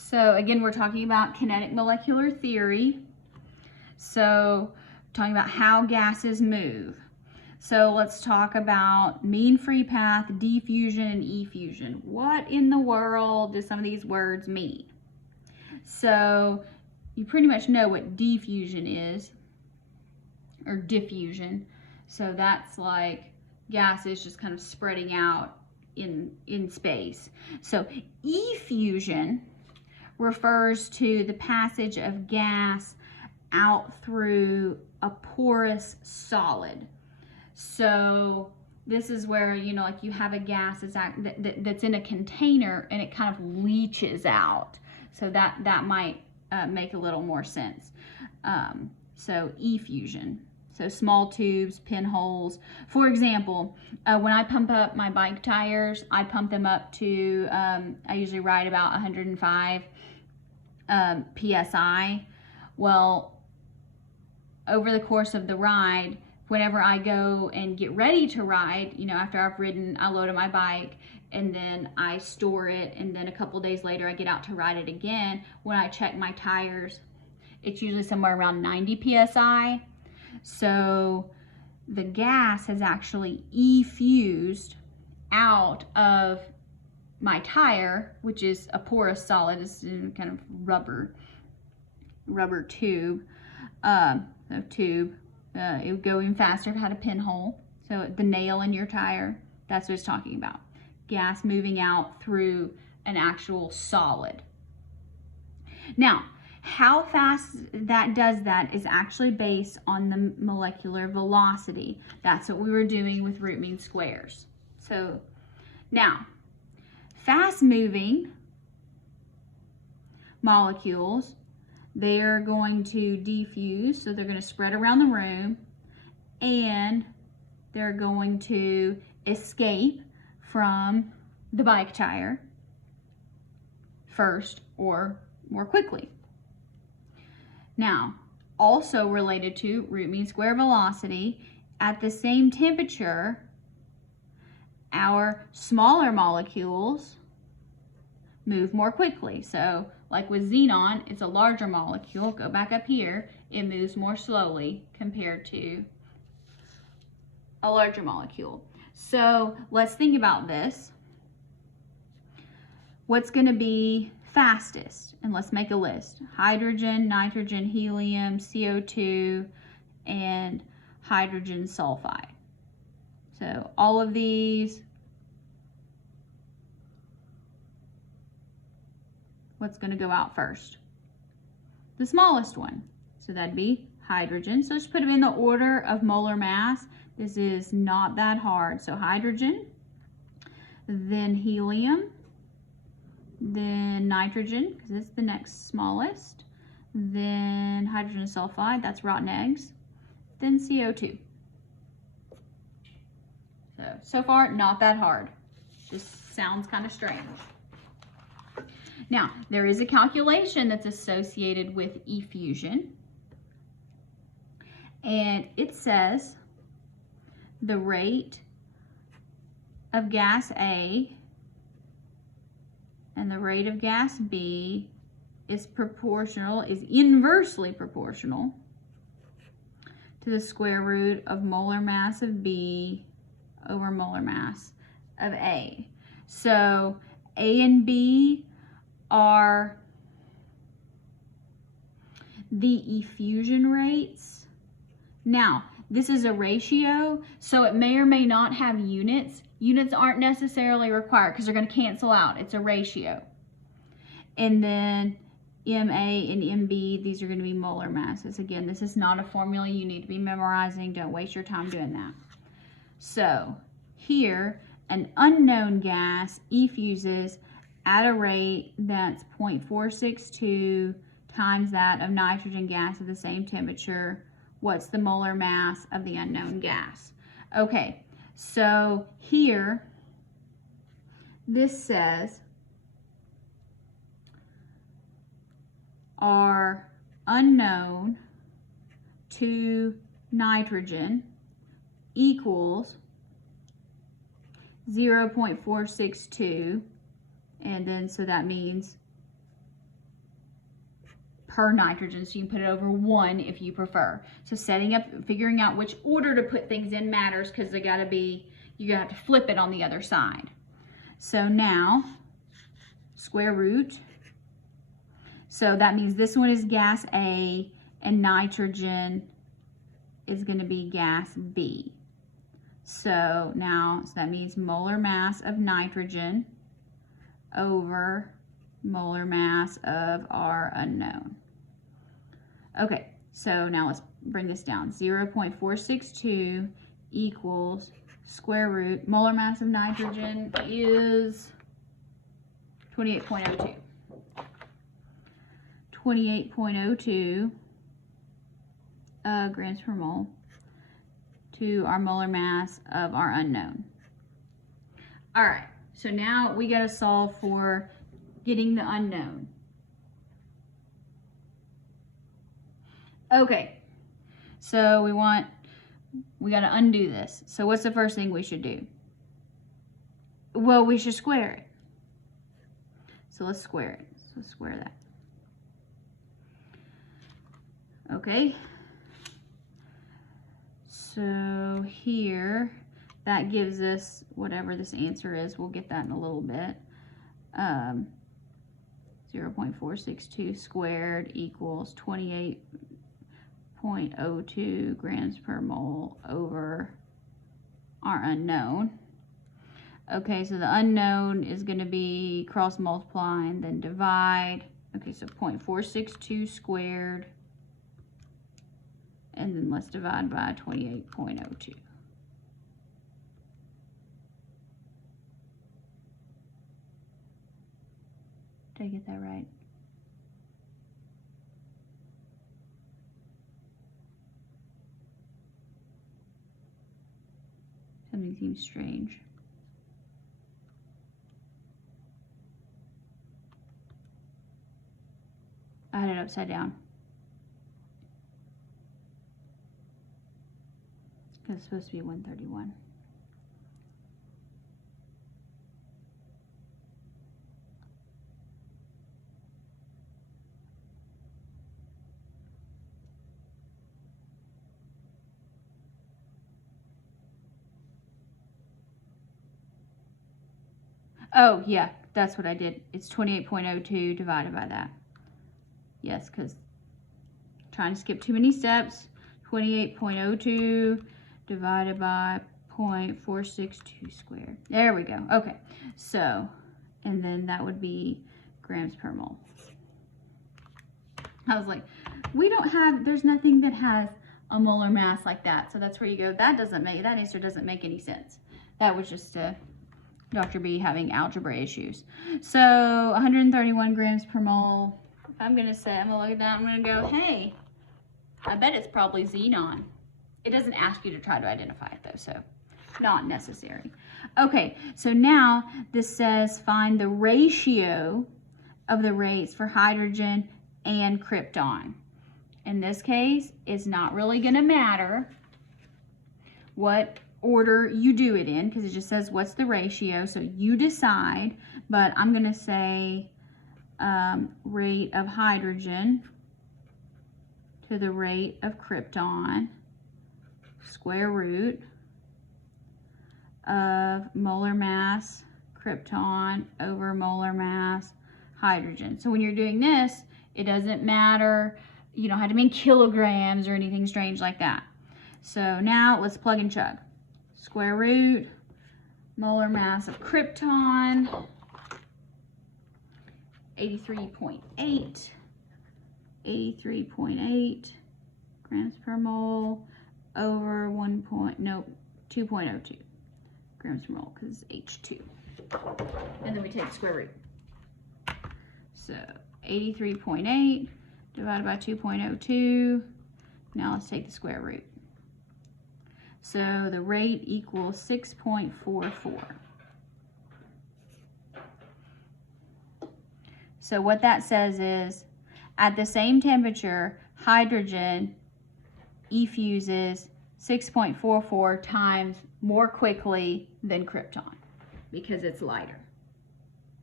So again, we're talking about kinetic molecular theory. So talking about how gases move. So let's talk about mean free path, diffusion, and effusion. What in the world do some of these words mean? So you pretty much know what diffusion is, or diffusion. So that's like gases just kind of spreading out in space. So effusion refers to the passage of gas out through a porous solid. So this is where, you know, like you have a gas that's in a container and it kind of leaches out. So that might make a little more sense. So effusion. So small tubes, pinholes. For example, when I pump up my bike tires, I pump them up to, I usually ride about 105 PSI. Well, over the course of the ride, whenever I go and get ready to ride, you know, after I've ridden, I load up my bike and then I store it, and then a couple days later I get out to ride it again. When I check my tires, it's usually somewhere around 90 PSI. So the gas has actually effused out of my tire, which is a porous solid. It's kind of rubber tube. It would go even faster if it had a pinhole. So the nail in your tire, that's what it's talking about. Gas moving out through an actual solid. Now, how fast that does that is actually based on the molecular velocity. That's what we were doing with root mean squares. So now, fast moving molecules, they're going to diffuse, so they're going to spread around the room, and they're going to escape from the bike tire first or more quickly. Now, also related to root mean square velocity, at the same temperature, our smaller molecules move more quickly. So like with xenon, it's a larger molecule. Go back up here, it moves more slowly compared to a larger molecule. So let's think about this. What's going to be fastest? And let's make a list. Hydrogen, nitrogen, helium, CO2, and hydrogen sulfide. So all of these, what's going to go out first? The smallest one. So that'd be hydrogen. So let's put them in the order of molar mass. This is not that hard. So hydrogen, then helium, then nitrogen, because it's the next smallest, then hydrogen sulfide, that's rotten eggs, then CO2. So far, not that hard. Just sounds kind of strange. Now, there is a calculation that's associated with effusion, and it says the rate of gas A and the rate of gas B is inversely proportional to the square root of molar mass of B over molar mass of A. So A and B are the effusion rates. Now, this is a ratio, so it may or may not have units. Units aren't necessarily required because they're going to cancel out. It's a ratio. And then MA and MB, these are going to be molar masses. Again, this is not a formula you need to be memorizing. Don't waste your time doing that. So here, an unknown gas effuses at a rate that's 0.462 times that of nitrogen gas at the same temperature. What's the molar mass of the unknown gas? Okay, so here, this says our unknown to nitrogen equals 0.462, and then so that means per nitrogen, so you can put it over 1 if you prefer. So figuring out which order to put things in matters, because you gotta have to flip it on the other side. So now, square root. So that means this one is gas A, and nitrogen is going to be gas B. So that means molar mass of nitrogen over molar mass of our unknown. Okay, so now let's bring this down. 0.462 equals square root. Molar mass of nitrogen is 28.02. 28.02 grams per mole to our molar mass of our unknown. All right, so now we got to solve for getting the unknown. Okay, so we got to undo this. So what's the first thing we should do? Well, we should square it. So let's square it. So square that. Okay, so here, that gives us whatever this answer is. We'll get that in a little bit. 0.462 squared equals 28.02 grams per mole over our unknown. Okay, so the unknown is going to be cross multiply and then divide. Okay, so 0.462 squared. And then let's divide by 28.02. Did I get that right? Something seems strange. I had it upside down. It's supposed to be 131. Oh, yeah, that's what I did. It's 28.02 divided by that. Yes, because trying to skip too many steps. 28.02 divided by 0.462 squared. There we go. Okay, so, and then that would be grams per mole. I was like, there's nothing that has a molar mass like that. So that's where you go, that answer doesn't make any sense. That was just Dr. B having algebra issues. So 131 grams per mole. I'm gonna look at that, I'm gonna go, hey, I bet it's probably xenon. It doesn't ask you to try to identify it though, so not necessary. Okay, so now this says find the ratio of the rates for hydrogen and krypton. In this case, it's not really gonna matter what order you do it in, because it just says what's the ratio, so you decide, but I'm gonna say rate of hydrogen to the rate of krypton, square root of molar mass krypton over molar mass hydrogen. So when you're doing this, it doesn't matter, you don't have to mean kilograms or anything strange like that. So now let's plug and chug. Square root molar mass of krypton, 83.8 grams per mole over 2.02 grams per mole, because it's H2. And then we take the square root. So 83.8 divided by 2.02. Now let's take the square root. So the rate equals 6.44. So what that says is, at the same temperature, hydrogen effuses 6.44 times more quickly than krypton because it's lighter.